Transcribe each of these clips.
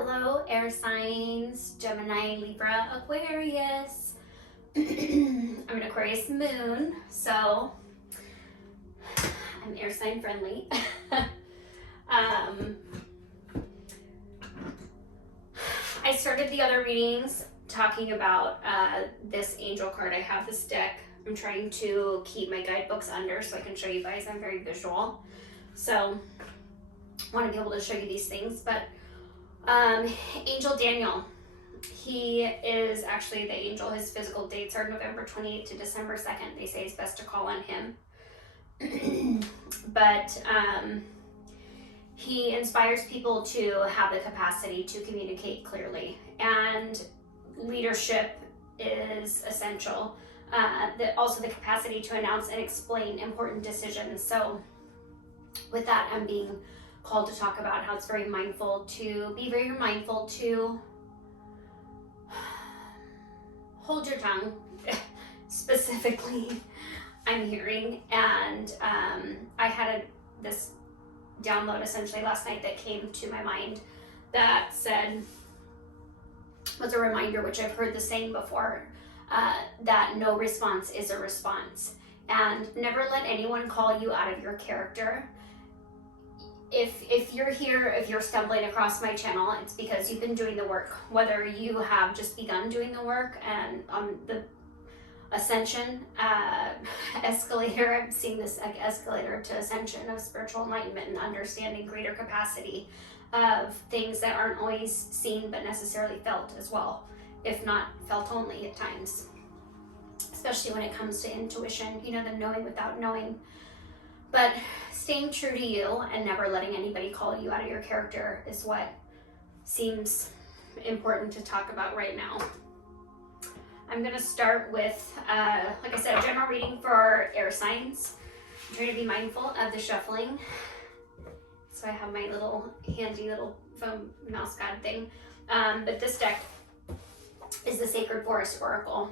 Hello, air signs, Gemini, Libra, Aquarius. I'm an Aquarius moon, so I'm air sign friendly. I started the other readings talking about this angel card. I have this deck. I'm trying to keep my guidebooks under so I can show you guys. I'm very visual, so I want to be able to show you these things. But Angel Daniel, he is actually the angel. His physical dates are November 28th to December 2nd. They say it's best to call on him. But he inspires people to have the capacity to communicate clearly, and leadership is essential. Also the capacity to announce and explain important decisions. So with that, I'm being called to talk about how it's very mindful to be very mindful to hold your tongue. Specifically, I'm hearing, and I had this download essentially last night that came to my mind that said, was a reminder, which I've heard the saying before, that no response is a response, and never let anyone call you out of your character. If you're here, if you're stumbling across my channel, it's because you've been doing the work. Whether you have just begun doing the work and on the ascension escalator, I'm seeing this like escalator to ascension of spiritual enlightenment and understanding greater capacity of things that aren't always seen but necessarily felt as well, if not felt only at times, especially when it comes to intuition, you know, the knowing without knowing. But staying true to you and never letting anybody call you out of your character is what seems important to talk about right now. I'm going to start with, like I said, a general reading for air signs. I'm trying to be mindful of the shuffling. So I have my little handy little foam mouse guard thing. But this deck is the Sacred Forest Oracle.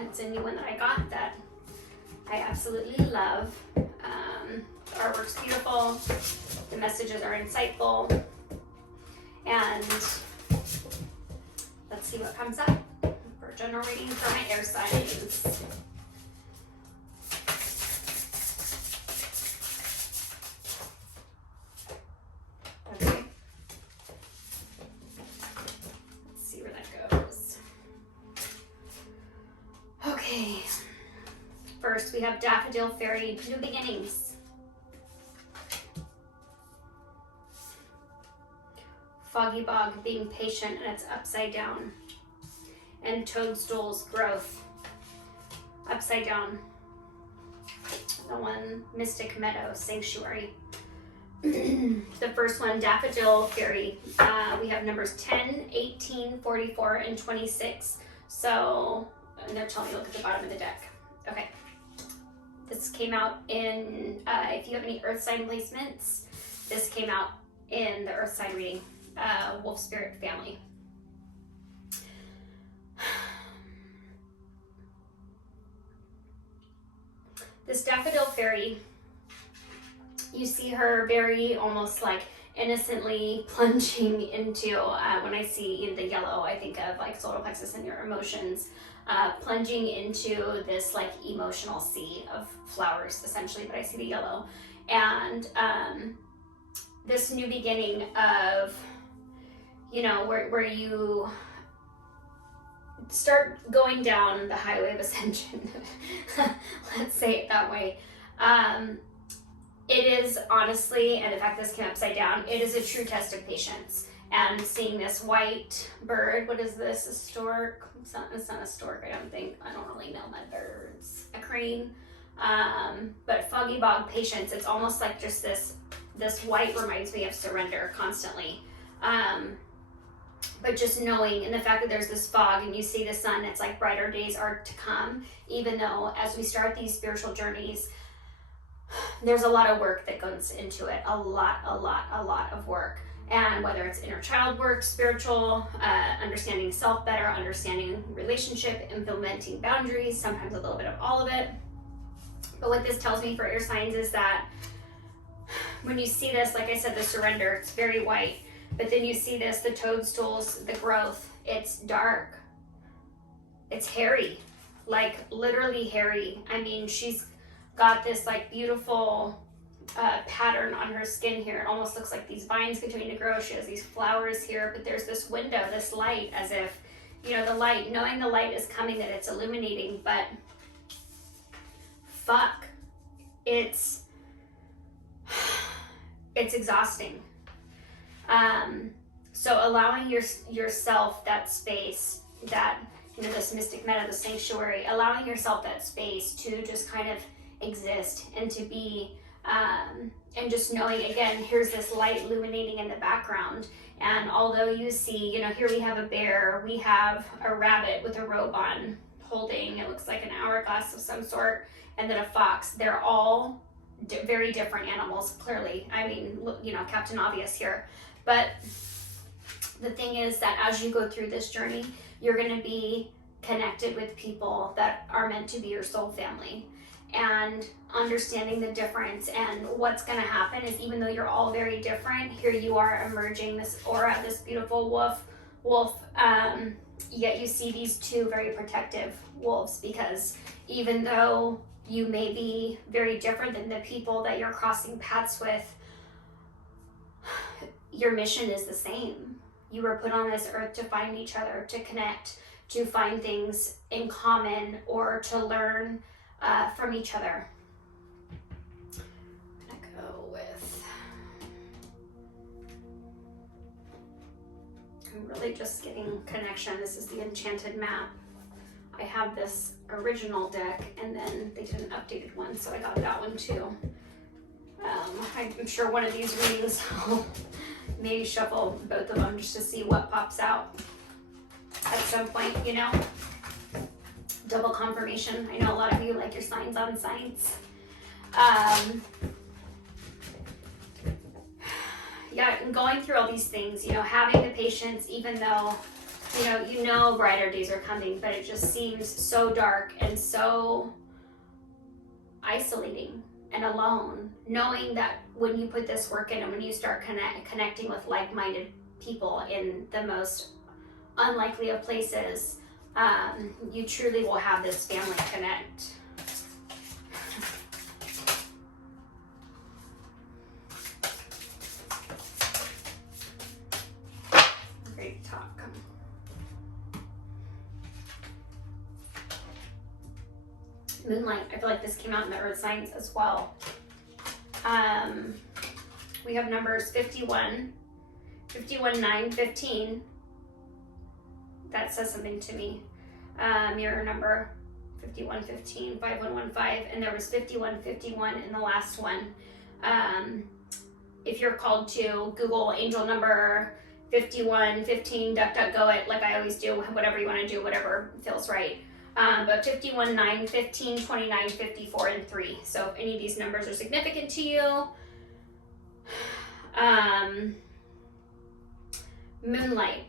It's a new one that I got that I absolutely love. The artwork's beautiful, the messages are insightful, and let's see what comes up for general reading for my air signs. Okay. Let's see where that goes. Okay. First, we have Daffodil Fairy, New Beginnings. Foggy Bog, being patient, and it's upside down. And Toadstools, growth, upside down. The one, Mystic Meadow, Sanctuary. The first one, Daffodil Fairy, we have numbers 10, 18, 44, and 26. So, and they're telling you, look at the bottom of the deck. Okay. This came out in, if you have any earth sign placements, this came out in the earth sign reading, Wolf Spirit family. This Daffodil Fairy, you see her very almost like innocently plunging into, when I see the yellow, I think of like solar plexus and your emotions. Plunging into this like emotional sea of flowers essentially, but I see the yellow. And this new beginning of, you know, where you start going down the highway of ascension. Let's say it that way. It is honestly, and in fact this came upside down, it is a true test of patience. And seeing this white bird, what is this, a stork? It's not a stork, I don't think. I don't really know my birds. A crane. But Foggy Bog, patience. It's almost like just this white reminds me of surrender constantly. But just knowing, and the fact that there's this fog and you see the sun, it's like brighter days are to come, even though as we start these spiritual journeys, there's a lot of work that goes into it. A lot of work. And whether it's inner child work, spiritual, understanding self better, understanding relationship, implementing boundaries, sometimes a little bit of all of it. But what this tells me for air signs is that when you see this, like I said, the surrender, it's very white. But then you see this, the toadstools, the growth, it's dark. It's hairy, like literally hairy. I mean, she's got this like beautiful pattern on her skin here. It almost looks like these vines continue to grow. She has these flowers here, but there's this window, this light, as if, you know, the light, knowing the light is coming, that it's illuminating, but fuck, it's exhausting. So allowing yourself that space, that, you know, this mystic meta, the sanctuary, allowing yourself that space to just kind of exist and to be, and just knowing, again, here's this light illuminating in the background. And although you see, you know, here we have a bear, we have a rabbit with a robe on holding, it looks like an hourglass of some sort, and then a fox. They're all very different animals, clearly. I mean, you know, Captain Obvious here. But the thing is that as you go through this journey, you're going to be connected with people that are meant to be your soul family. And understanding the difference, and what's going to happen is, even though you're all very different, here you are emerging this aura, this beautiful wolf, yet you see these two very protective wolves, because even though you may be very different than the people that you're crossing paths with, your mission is the same. You were put on this earth to find each other, to connect, to find things in common, or to learn from each other. I'm gonna go with, I'm really just getting connection. This is the Enchanted Map. I have this original deck, and then they did an updated one, so I got that one too. I'm sure one of these readings I'll maybe shuffle both of them just to see what pops out at some point, you know? Double confirmation. I know a lot of you like your signs on signs. Yeah, and going through all these things, you know, having the patience, even though, you know brighter days are coming, but it just seems so dark and so isolating and alone, knowing that when you put this work in and when you start connecting with like-minded people in the most unlikely of places, you truly will have this family connect. Great talk. Moonlight. I feel like this came out in the earth signs as well. We have numbers 51, 51, 9, 15. That says something to me. Mirror number 5115, 5115, and there was 5151 in the last one. If you're called to Google angel number 5115, DuckDuckGo it, like I always do, whatever you want to do, whatever feels right. But 51, 9, 15, 29, 54, and 3. So if any of these numbers are significant to you, Moonlight.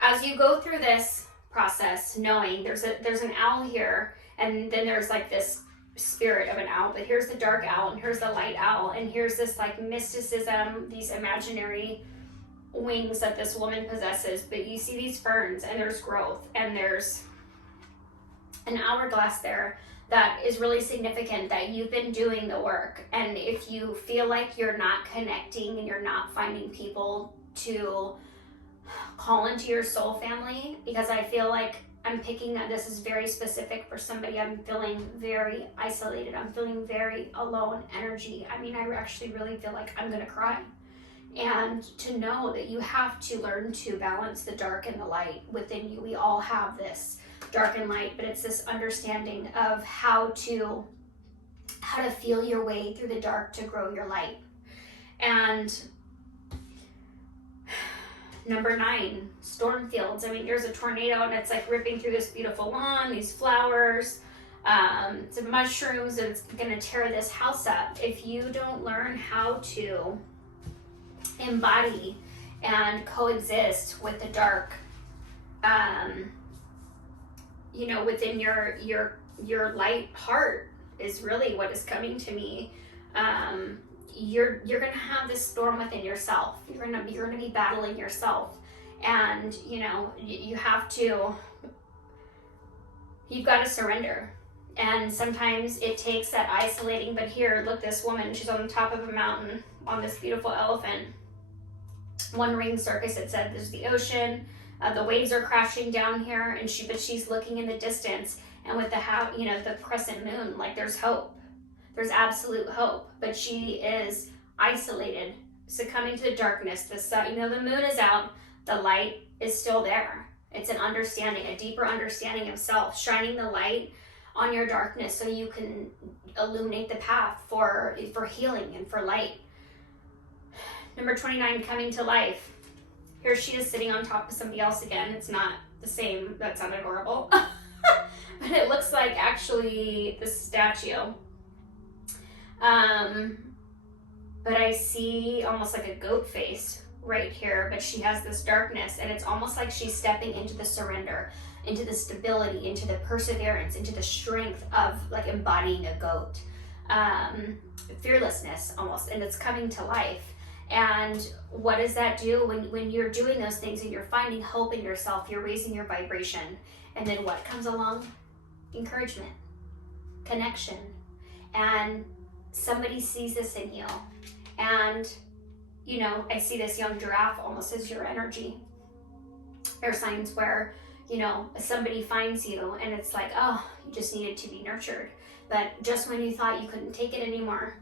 As you go through this process, knowing there's an owl here, and then there's like this spirit of an owl, but here's the dark owl, and here's the light owl, and here's this like mysticism, these imaginary wings that this woman possesses. But you see these ferns, and there's growth, and there's an hourglass there that is really significant, that you've been doing the work. And if you feel like you're not connecting and you're not finding people to call into your soul family, because I feel like I'm picking that this is very specific for somebody. I'm feeling very isolated. I'm feeling very alone energy. I mean, I actually really feel like I'm gonna cry. And to know that you have to learn to balance the dark and the light within you. We all have this dark and light, but it's this understanding of how to feel your way through the dark to grow your light. And number 9, storm fields. I mean, there's a tornado and it's like ripping through this beautiful lawn, these flowers, some mushrooms, and it's gonna tear this house up. If you don't learn how to embody and coexist with the dark, you know, within your light heart is really what is coming to me. you're gonna have this storm within yourself. You're gonna be battling yourself, and you know, you have to. You've got to surrender. And sometimes it takes that isolating, but here, look, this woman, she's on the top of a mountain on this beautiful elephant. One ring circus, it said there's the ocean, the waves are crashing down here, and she's looking in the distance, and with the crescent moon, like there's hope. There's absolute hope, but she is isolated, succumbing to the darkness. The sun, the moon is out, the light is still there. It's an understanding, a deeper understanding of self, shining the light on your darkness so you can illuminate the path for healing and for light. Number 29, coming to life. Here she is sitting on top of somebody else again. It's not the same, that sounded horrible. But it looks like actually the statue. But I see almost like a goat face right here, but she has this darkness, and it's almost like she's stepping into the surrender, into the stability, into the perseverance, into the strength of like embodying a goat. Fearlessness almost, and it's coming to life. And what does that do when you're doing those things and you're finding hope in yourself, you're raising your vibration, and then what comes along? Encouragement, connection, and somebody sees this in you. And I see this young giraffe almost as your energy. There are signs where somebody finds you and it's like, oh, you just needed to be nurtured. But just when you thought you couldn't take it anymore,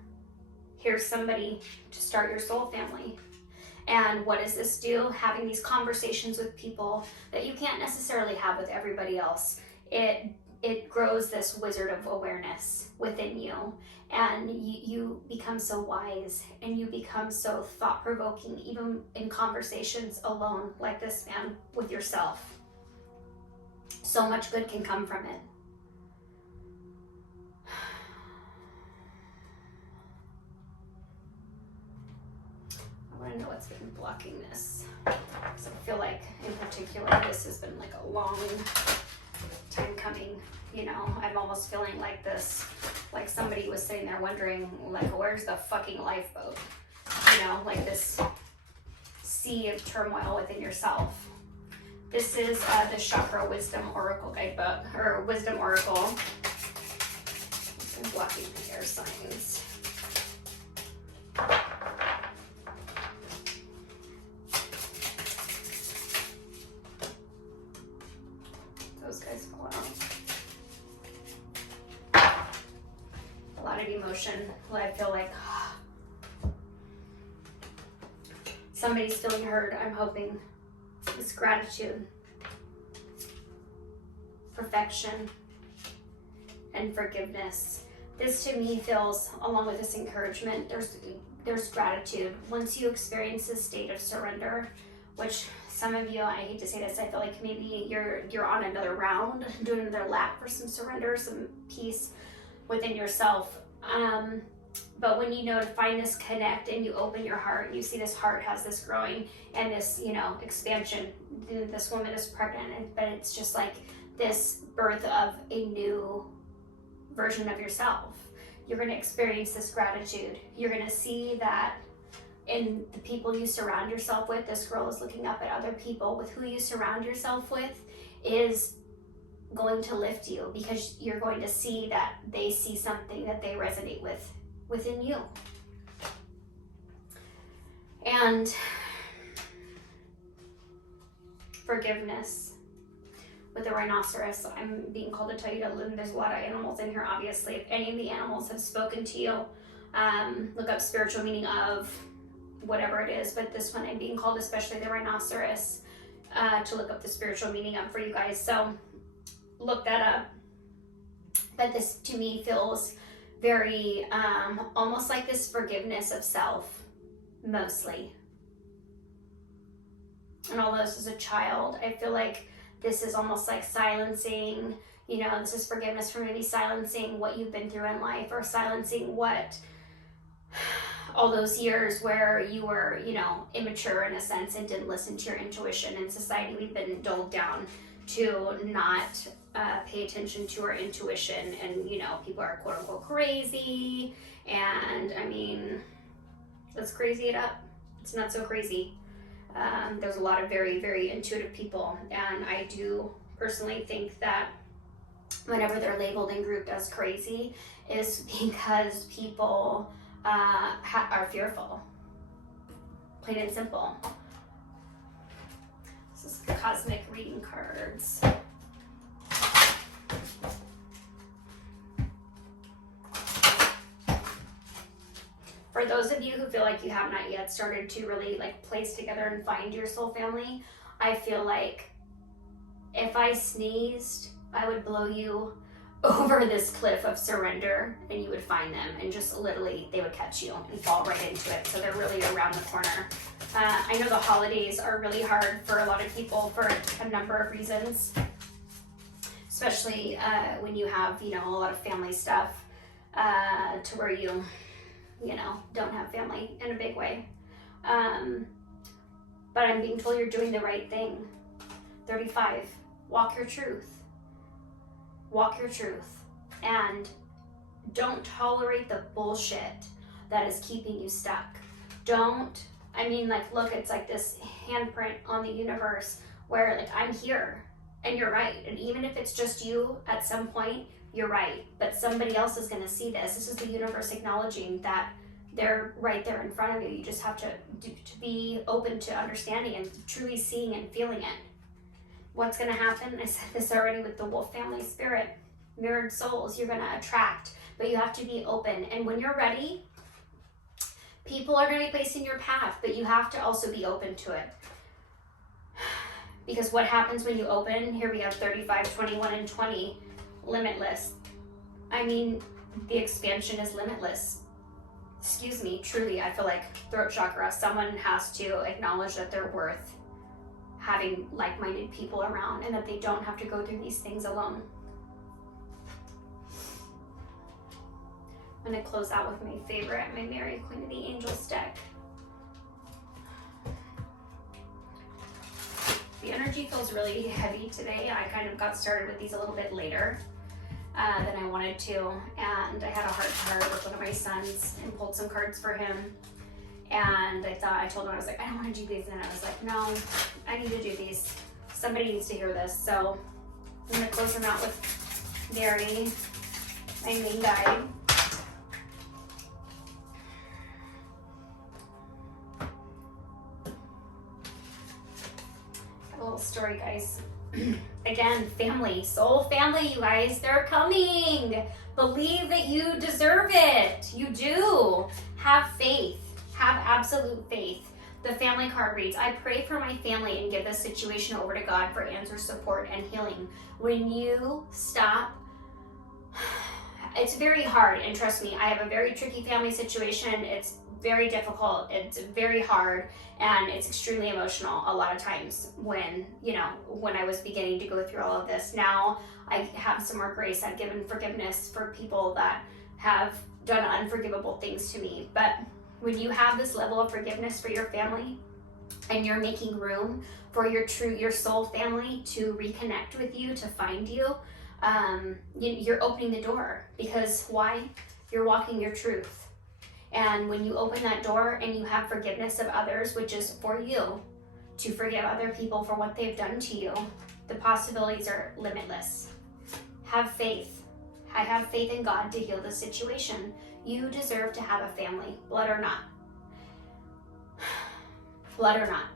here's somebody to start your soul family. And what does this do? Having these conversations with people that you can't necessarily have with everybody else. It grows this wizard of awareness within you, and you become so wise, and you become so thought-provoking, even in conversations alone like this, man, with yourself. So much good can come from it. I want to know what's been blocking this, because I feel like in particular this has been like a long time coming. I'm almost feeling like this, like somebody was sitting there wondering, like, where's the fucking lifeboat? Like this sea of turmoil within yourself. This is the Chakra Wisdom Oracle Guidebook, or Wisdom Oracle. I'm blocking the air signs. Those guys fall out. A lot of emotion. I feel like somebody's feeling heard, I'm hoping. This gratitude, perfection, and forgiveness. This to me feels, along with this encouragement, there's gratitude. Once you experience this state of surrender, which some of you, I hate to say this, I feel like maybe you're on another round, doing another lap for some surrender, some peace within yourself. But when to find this connect and you open your heart, and you see this heart has this growing and this, expansion. This woman is pregnant, but it's just like this birth of a new version of yourself. You're going to experience this gratitude. You're going to see that in the people you surround yourself with. This girl is looking up at other people. With who you surround yourself with is going to lift you, because you're going to see that they see something that they resonate with within you. And forgiveness. With the rhinoceros, I'm being called to tell you to look. There's a lot of animals in here, obviously. If any of the animals have spoken to you, look up spiritual meaning of whatever it is. But this one, I'm being called, especially the rhinoceros, to look up the spiritual meaning of for you guys. So look that up. But this to me feels very almost like this forgiveness of self, mostly. And although this is a child, I feel like this is almost like silencing, this is forgiveness for maybe silencing what you've been through in life, or silencing what all those years where you were, immature in a sense and didn't listen to your intuition. In society, we've been doled down to not pay attention to our intuition, and people are quote unquote crazy, and I mean, let's crazy it up. It's not so crazy. There's a lot of very, very intuitive people, and I do personally think that whenever they're labeled and grouped as crazy is because people are fearful, plain and simple. This is the cosmic reading cards. For those of you who feel like you have not yet started to really like place together and find your soul family, I feel like if I sneezed, I would blow you over this cliff of surrender and you would find them, and just literally they would catch you and fall right into it. So they're really around the corner. I know the holidays are really hard for a lot of people for a number of reasons, especially when you have, you know, a lot of family stuff to where you don't have family in a big way. But I'm being told you're doing the right thing. 35, walk your truth. Walk your truth. And don't tolerate the bullshit that is keeping you stuck. Look, it's like this handprint on the universe where like I'm here and you're right. And even if it's just you at some point, you're right. But somebody else is going to see this. This is the universe acknowledging that they're right there in front of you. You just have to be open to understanding and truly seeing and feeling it. What's going to happen? I said this already with the wolf family spirit. Mirrored souls you're going to attract, but you have to be open. And when you're ready, people are going to be placed in your path, but you have to also be open to it. Because what happens when you open, here we have 35, 21, and 20, limitless. I mean, the expansion is limitless. Excuse me, truly, I feel like throat chakra, someone has to acknowledge that they're worth having like-minded people around and that they don't have to go through these things alone. I'm going to close out with my favorite, my Mary, Queen of the Angels deck. The energy feels really heavy today. I kind of got started with these a little bit later than I wanted to, and I had a heart-to-heart with one of my sons and pulled some cards for him. And I told him, I was like, I don't want to do these, and I was like, no, I need to do these. Somebody needs to hear this. So I'm going to close them out with Mary, my main guide. A little story, guys. Again, family, soul family, you guys, they're coming. Believe that you deserve it. You do. Have faith. Have absolute faith. The family card reads, I pray for my family and give this situation over to God for answer, support, and healing. When you stop, it's very hard, and trust me, I have a very tricky family situation. It's very difficult, it's very hard, and it's extremely emotional a lot of times when I was beginning to go through all of this. Now I have some more grace. I've given forgiveness for people that have done unforgivable things to me. But when you have this level of forgiveness for your family and you're making room for your soul family to reconnect with you, to find you, you're opening the door. Because why? You're walking your truth. And when you open that door and you have forgiveness of others, which is for you to forgive other people for what they've done to you, the possibilities are limitless. Have faith. I have faith in God to heal the situation. You deserve to have a family, blood or not. Blood or not.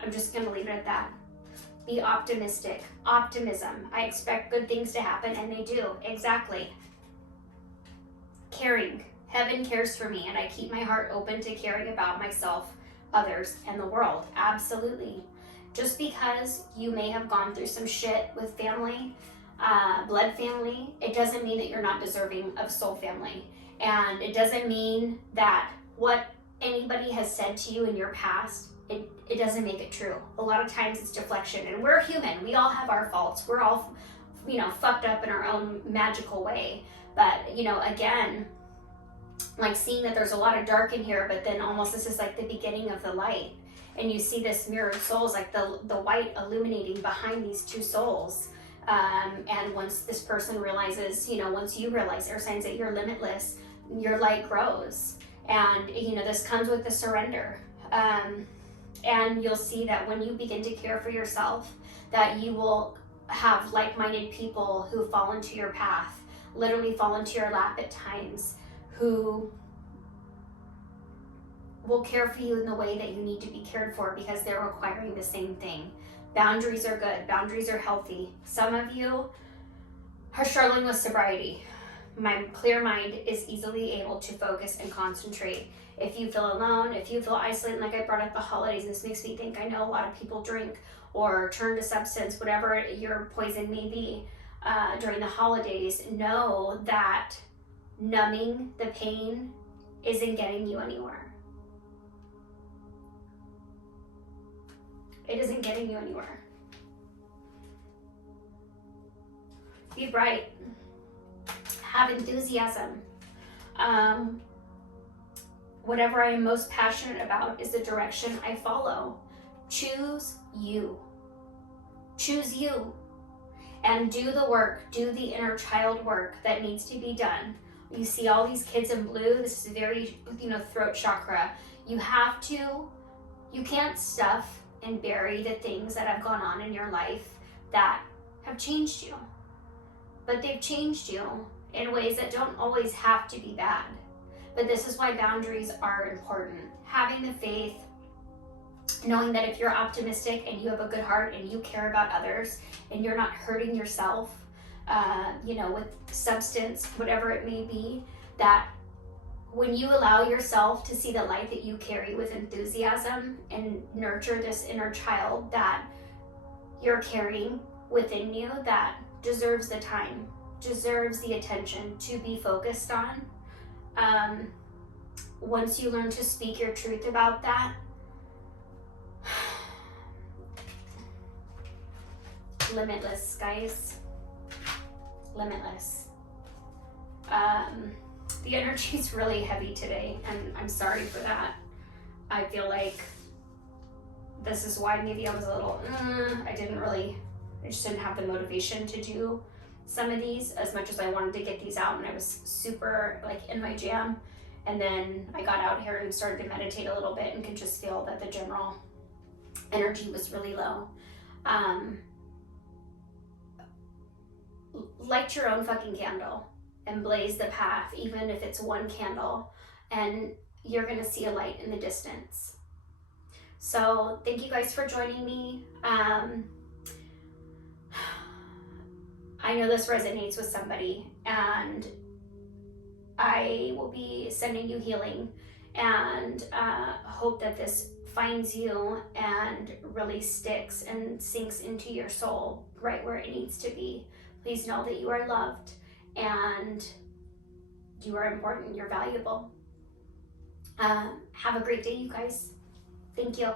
I'm just going to leave it at that. Be optimistic. Optimism. I expect good things to happen, and they do. Exactly. Caring. Heaven cares for me, and I keep my heart open to caring about myself, others, and the world. Absolutely. Just because you may have gone through some shit with family, blood family, it doesn't mean that you're not deserving of soul family. And it doesn't mean that what anybody has said to you in your past, it doesn't make it true. A lot of times it's deflection, and we're human. We all have our faults. We're all, fucked up in our own magical way. But, again, like seeing that there's a lot of dark in here, but then almost this is like the beginning of the light. And you see this mirrored souls, like the white illuminating behind these two souls. And once this person realizes, once you realize, air signs, that you're limitless, your light grows. And, you know, this comes with the surrender. And you'll see that when you begin to care for yourself, that you will have like-minded people who fall into your path, literally fall into your lap at times, who will care for you in the way that you need to be cared for because they're requiring the same thing. Boundaries are good. Boundaries are healthy. Some of you are struggling with sobriety. My clear mind is easily able to focus and concentrate. If you feel alone, if you feel isolated, like I brought up the holidays, this makes me think I know a lot of people drink or turn to substance, whatever your poison may be during the holidays. Know that numbing the pain isn't getting you anywhere. It isn't getting you anywhere. Be bright. Have enthusiasm. Whatever I am most passionate about is the direction I follow. Choose you. Choose you. And do the work. Do the inner child work that needs to be done. You see all these kids in blue. This is very, throat chakra. You can't stuff and bury the things that have gone on in your life that have changed you. But they've changed you in ways that don't always have to be bad. But this is why boundaries are important. Having the faith, knowing that if you're optimistic and you have a good heart and you care about others and you're not hurting yourself, with substance, whatever it may be, that when you allow yourself to see the light that you carry with enthusiasm and nurture this inner child that you're carrying within you that deserves the time, deserves the attention to be focused on. Once you learn to speak your truth about that, limitless, guys. Limitless. The energy is really heavy today, and I'm sorry for that. I feel like this is why maybe I was a little, I just didn't have the motivation to do some of these as much as I wanted to get these out, and I was super in my jam. And then I got out here and started to meditate a little bit and could just feel that the general energy was really low. Light your own fucking candle and blaze the path, even if it's one candle, and you're gonna see a light in the distance. So thank you guys for joining me. I know this resonates with somebody, and I will be sending you healing, and hope that this finds you and really sticks and sinks into your soul right where it needs to be. Please know that you are loved and you are important, you're valuable. Have a great day, you guys. Thank you.